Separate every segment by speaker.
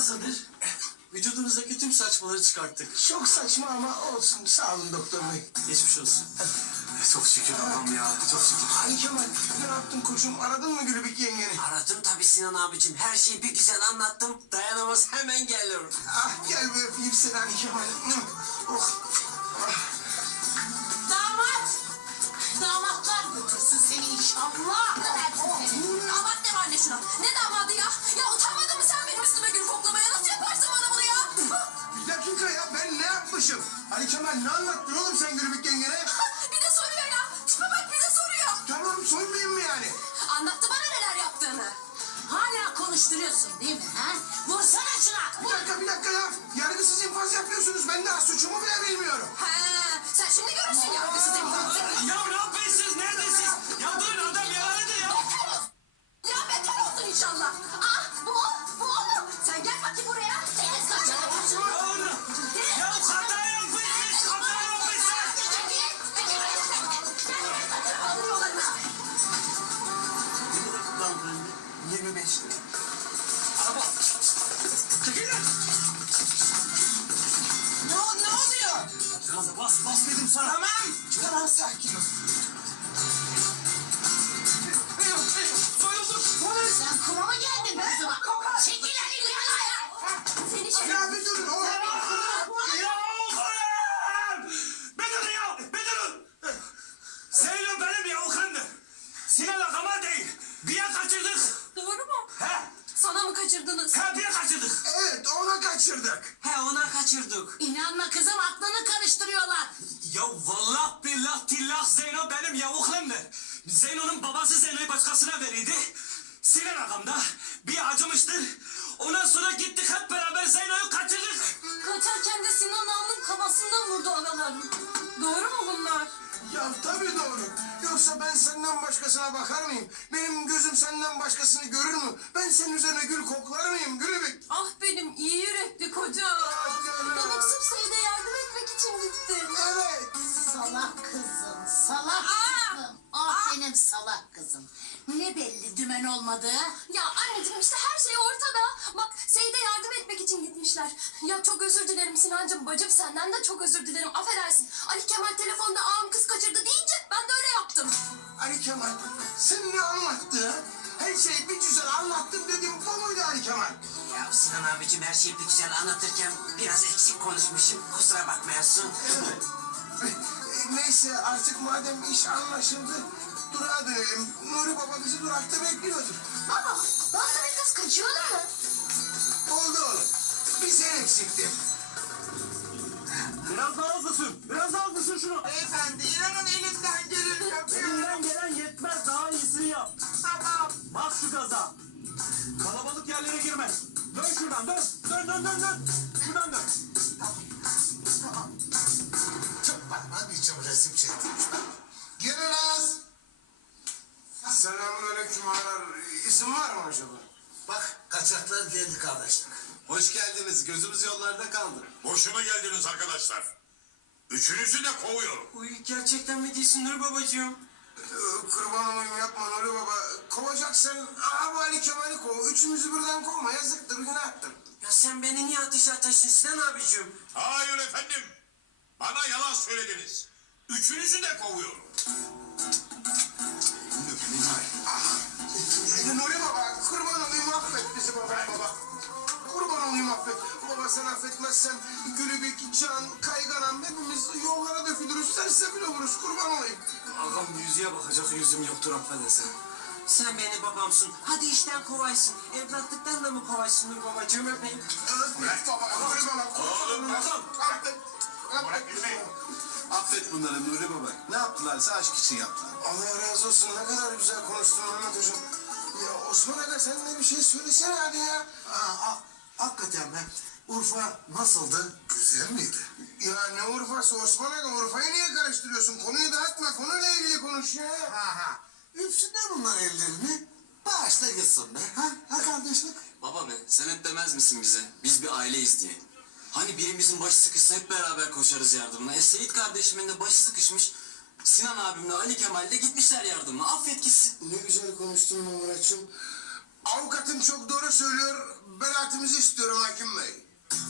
Speaker 1: nasıldır? Vücudunuzdaki tüm saçmaları çıkarttık.
Speaker 2: Çok saçma ama olsun. Sağ olun doktor bey.
Speaker 1: Geçmiş olsun. Çok şükür Allah'ım ya. Çok şükür.
Speaker 2: Ali Kemal ne yaptın koçum? Aradın mı Gülübük yengeni?
Speaker 3: Aradım tabii Sinan abicim. Her şeyi bir güzel anlattım. Dayanamaz hemen geliyorum.
Speaker 2: Ah gel bir öpeyim seni Ali Kemal. Oh.
Speaker 4: Damat! Damatlar götürsün seni inşallah. Damat ne var ne şuna? Ne damadı ya? Ya utanmadın mı sen benim üstüme gül koklamaya? Nasıl yaparsın bana bunu ya?
Speaker 2: Bir dakika ya ben ne yapmışım? Ali Kemal ne anlattın oğlum sen Gülübük yengene?
Speaker 4: Bir de soruyor ya. Tipe bak bir de soruyor.
Speaker 2: Tamam sormayayım mı yani?
Speaker 4: Anlattı bana neler yaptığını. Hala konuşturuyorsun değil mi? Ha? Vursana şuna.
Speaker 2: Bir dakika ya. Yargısız infaz yapıyorsunuz. Ben daha suçumu bile bilmiyorum.
Speaker 4: Sen şimdi görürsün yargısız infazı.
Speaker 1: Ya ne yapıyorsunuz? Neredesiniz? Ya durun adam yalan ediyor ya.
Speaker 4: Ya beter olsun inşallah. Ah bu oğlum. Sen gel bakayım buraya. Senin saçını
Speaker 1: Ya orada. Ya hata yapmışsın. Hata yapmışsın. Ne kadar kullandın?
Speaker 2: 25 lira.
Speaker 1: Araba. Çekil lan.
Speaker 2: Ne oluyor?
Speaker 1: Gaza bas dedim sana.
Speaker 2: Tamam. Tamam sakin ol.
Speaker 1: Soyulduk.
Speaker 4: Sen kuma mı geldin kızıma? Çekil elinden ayağa. Seni şey...
Speaker 2: Ya bir durun oğlum.
Speaker 1: Ya oğlum! Bedurun ya! Bedurun! Zeyno benim yavukandı. Sinan Akama değil. Bir yer kaçırdık.
Speaker 4: Doğru mu?
Speaker 1: He?
Speaker 4: Sana mı kaçırdınız?
Speaker 1: He bir yer kaçırdık.
Speaker 2: Evet ona kaçırdık.
Speaker 3: He ona kaçırdık.
Speaker 4: İnanma kızım aklını karıştırıyorlar.
Speaker 1: Ya vallahi billah tillah Zeyno benim yavuklamdı. Zeyno'nun babası Zeyno'yu başkasına verirdi. Sinan Akam da bir acımıştır. Ondan sonra gittik hep beraber Zeyno'yu kaçırdık.
Speaker 4: Kaçarken de Sinan Ağa'nın kafasından vurdu analarını. Doğru mu bunlar?
Speaker 2: Ya tabii doğru. Yoksa ben senden başkasına bakar mıyım? Benim gözüm senden başkasını görür mü? Ben senin üzerine gül koklar mıyım Gülübük?
Speaker 4: Ah benim iyi yürekli kocam.
Speaker 2: canım.
Speaker 4: Demek sırf Seyide yardım etmek için gittin.
Speaker 2: Evet.
Speaker 5: Salak kızım, salak kızım. Ah benim salak kızım. Ne belli dümen olmadığı?
Speaker 4: Ya anneciğim işte her şey ortada. Bak Seyide yardım etmek için gitmişler. Ya çok özür dilerim Sinancığım. Bacım senden de çok özür dilerim. Affedersin. Ali Kemal telefonda ağam kız kaçırdı deyince ben de öyle yaptım.
Speaker 2: Ali Kemal sen ne anlattın? Her şeyi bir güzel anlattım dedim. Bu muydu Ali Kemal?
Speaker 3: Ya Sinan abicim her şeyi bir güzel anlatırken biraz eksik konuşmuşum. Kusura bakmayasın.
Speaker 2: Evet. Neyse artık madem iş anlaşıldı durağa dönelim. Nuri Baba bizi durakta bekliyordur.
Speaker 4: Baba, bana bir kız kaçıyordu mu?
Speaker 2: Oldu oğlum. Bir sen eksiktin.
Speaker 1: Biraz daha hızlısın. Biraz daha hızlısın şunu.
Speaker 2: Beyefendi inanın elimden geleni yapıyorum.
Speaker 1: Elinden gelen yetmez. Daha iyisini yap.
Speaker 2: Tamam.
Speaker 1: Bak şu gaza. Kalabalık yerlere girme. Dön şuradan dön. Dön. Şuradan dön.
Speaker 2: Tamam. Çok bakma bir resim çektim. Giriniz. Selamünaleyküm ağalar. İsim var mı acaba?
Speaker 6: Bak kaçaklar geldi kardeşler. Hoş geldiniz. Gözümüz yollarda kaldı.
Speaker 7: Boşuna geldiniz arkadaşlar. Üçünüzü de kovuyorum.
Speaker 3: Uy gerçekten mi diyorsun Nur babacığım?
Speaker 2: Kurban olayım yapma Nuri Baba. Kovacaksan aha bu Ali Kemal'i kov. Üçümüzü birden kovma. Yazıktır, günahtır.
Speaker 3: Ya sen beni niye ateşe ataşın Sinan abicim?
Speaker 7: Hayır efendim. Bana yalan söylediniz. Üçünüzü de kovuyorum.
Speaker 2: Nuri Baba kurban olayım affet bizi baba. Kurban olayım affet. Baba sen affetmezsen Gülübük, Can, Kayganam hepimiz yollara dökülürüz. Sersefil oluruz kurban olayım.
Speaker 1: Ağam yüzüğe bakacak yüzüm yoktur affedersin.
Speaker 3: Sen benim babamsın. Hadi işten kovaysın. Evlatlıktan da mı kovaysın Nur babacığım öpeyim.
Speaker 2: Öpmek baba. Nuri Baba kurban
Speaker 7: Oğlum,
Speaker 2: olayım.
Speaker 7: oğlum.
Speaker 2: Affet.
Speaker 7: Bırak gitmeyin.
Speaker 6: Affet bunları Nuri Baba. Ne yaptılarsa aşk için yaptılar.
Speaker 2: Allah razı olsun. Ne kadar güzel konuştun Mehmet Hocam. Ya Osman Aga sen de bir şey söylesene hadi ya.
Speaker 6: Hakikaten ben. Urfa nasıldı? Güzel miydi?
Speaker 2: Ya ne Urfa'sı Osman Aga? Urfa'yı niye karıştırıyorsun? Konuyu dağıtma. Konuyla ilgili konuş ya.
Speaker 6: Ha. Üpsünler bunlar ellerini. Bağışla gitsin be. Ha kardeşlik.
Speaker 8: Baba be sen hep demez misin bize? Biz bir aileyiz diye. Hani birimizin başı sıkışsa hep beraber koşarız yardımına. Seyit kardeşimin de başı sıkışmış. Sinan abimle Ali Kemal de gitmişler yardımına. Affet gitsin.
Speaker 2: Ne güzel konuştun Murat'cığım. Avukatım çok doğru söylüyor. Beraatimizi istiyorum hakim bey.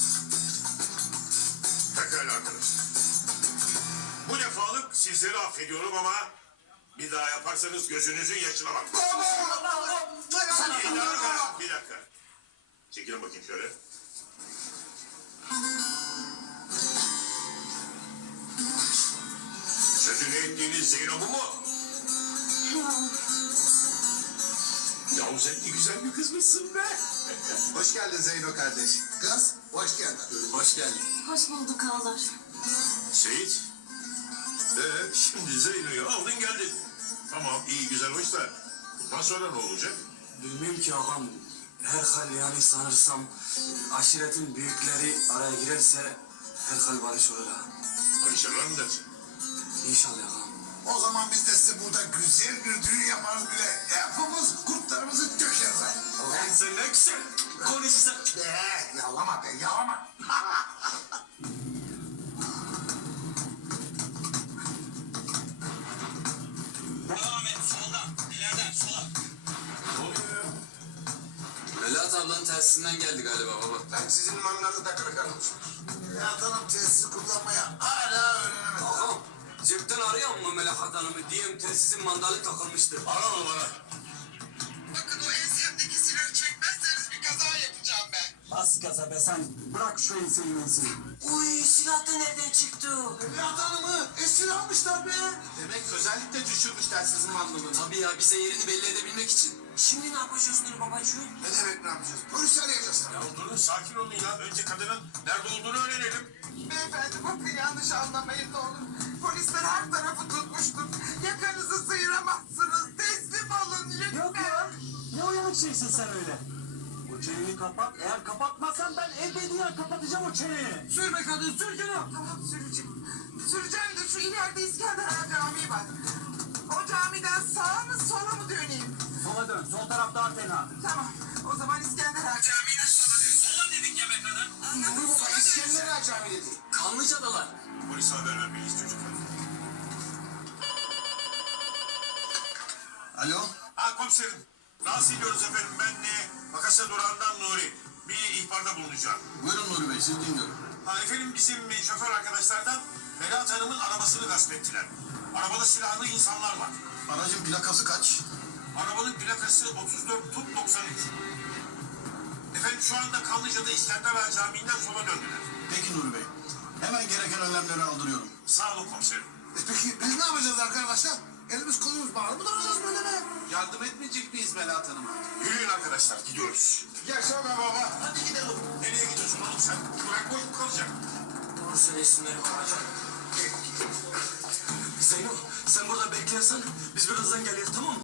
Speaker 7: Pekala arkadaşlar. Bu defalık sizleri affediyorum ama bir daha yaparsanız gözünüzün yaşına bak. Bir dakika. Çekilin bakayım şöyle. Sözünü ettiğiniz Zeyno bu mu? Yahu sen ne güzel bir kızmışsın be.
Speaker 6: Hoş geldin Zeyno kardeş. Kız, hoş geldin.
Speaker 8: Hoş geldin.
Speaker 4: Hoş bulduk ağalar.
Speaker 7: Seyit. Şimdi Zeyno'yu aldın geldin. Tamam iyi güzel hoş da bundan sonra ne olacak?
Speaker 8: Bilmiyorum ki ağam. Herhal yani sanırsam aşiretin büyükleri araya girerse herhal barış olur ha.
Speaker 7: Ayşeler mi dersin?
Speaker 8: İnşallah ağam.
Speaker 6: O zaman biz de size burada güzel bir düğün yaparız bile. Hepimiz kurtlarımızı dökeriz.
Speaker 8: Lan sen ne güzel konuşursun.
Speaker 6: Yalama be, yalama.
Speaker 1: Devam et soldan. İleriden sola.
Speaker 7: Ne oluyor ya?
Speaker 8: Melahat ablanın telsizinden geldi galiba baba.
Speaker 2: Ben sizin manlarda takılı kalmışım.
Speaker 6: Melahat Hanım telsizi kullanmaya hala öğrenemedi.
Speaker 8: Ağam cepten arıyor mu Melahat Hanım'ı diyeyim telsizin mandalı takılmıştır.
Speaker 7: Ara onu bana.
Speaker 2: Bakın o ensemdeki silahı çekmezseniz bir kaza yapacağım ben.
Speaker 1: Bas gaza be sen. Bırak şu enseyi.
Speaker 3: Uy silah da nereden çıktı?
Speaker 6: Melahat Hanım'ı esir almışlar be. Demek özellikle düşürmüşler sizin mandalını.
Speaker 8: Tabii ya bize yerini belli edebilmek için.
Speaker 3: Şimdi ne yapacağız Nur babacığım?
Speaker 6: Ne demek ne yapacağız? Polis arayacağız.
Speaker 7: Ya durun sakin olun ya. Önce kadının nerede olduğunu öğrenelim.
Speaker 2: Beyefendi bakın yanlış anlamayın ne olur. Polisler her tarafı tutmuştur. Yakanızı sıyıramazsınız. Teslim olun lütfen.
Speaker 1: Yok ya. Ne uyanık şeysin sen öyle. O çeneni kapat. Eğer kapatmazsan ben ebediyen kapatacağım o çeneni.
Speaker 2: Sürme kadın sür canım. Tamam süreceğim. Süreceğim de şu ileride İskender Ağa Camii var. O camiden sağa mı sola mı döneyim?
Speaker 1: Sola dön. Sol taraf daha fena.
Speaker 2: Tamam. O zaman İskender Ağa Camii'ne sola dön.
Speaker 1: Sola dedik ya be kadın.
Speaker 2: Anladın mı?
Speaker 6: İskender Ağa Camii dedi.
Speaker 8: Kanlıca'dalar.
Speaker 7: Polise haber vermeliyiz çocuklar.
Speaker 6: Alo?
Speaker 7: Ha komiserim. Rahatsız ediyoruz efendim. Ben Makasa durağından Nuri. Bir ihbarda bulunacağım.
Speaker 6: Buyurun Nuri Bey, sizi dinliyorum.
Speaker 7: Ha efendim bizim şoför arkadaşlardan Melahat Hanım'ın arabasını gasp ettiler. Arabada silahlı insanlar var.
Speaker 6: Aracın plakası kaç?
Speaker 7: Arabanın plakası 34 tut 93. Efendim şu anda Kanlıca'da İskender Ağa Camii'nden sola döndüler.
Speaker 6: Peki Nuri Bey. Hemen gereken önlemleri aldırıyorum.
Speaker 7: Sağ olun komiserim.
Speaker 6: Peki biz ne yapacağız arkadaşlar? Elimiz kolumuz bağlı mı duracağız böyle be? Yardım etmeyecek miyiz Melahat Hanım'a?
Speaker 7: Yürüyün arkadaşlar gidiyoruz.
Speaker 2: Yaşa be baba.
Speaker 7: Hadi gidelim. Nereye gidiyorsun oğlum sen? Bırak boş mu kalacak?
Speaker 3: Doğru söylüyorsun Nur babacığım.
Speaker 1: Zeyno sen burada beklersen biz birazdan geliyoruz tamam mı?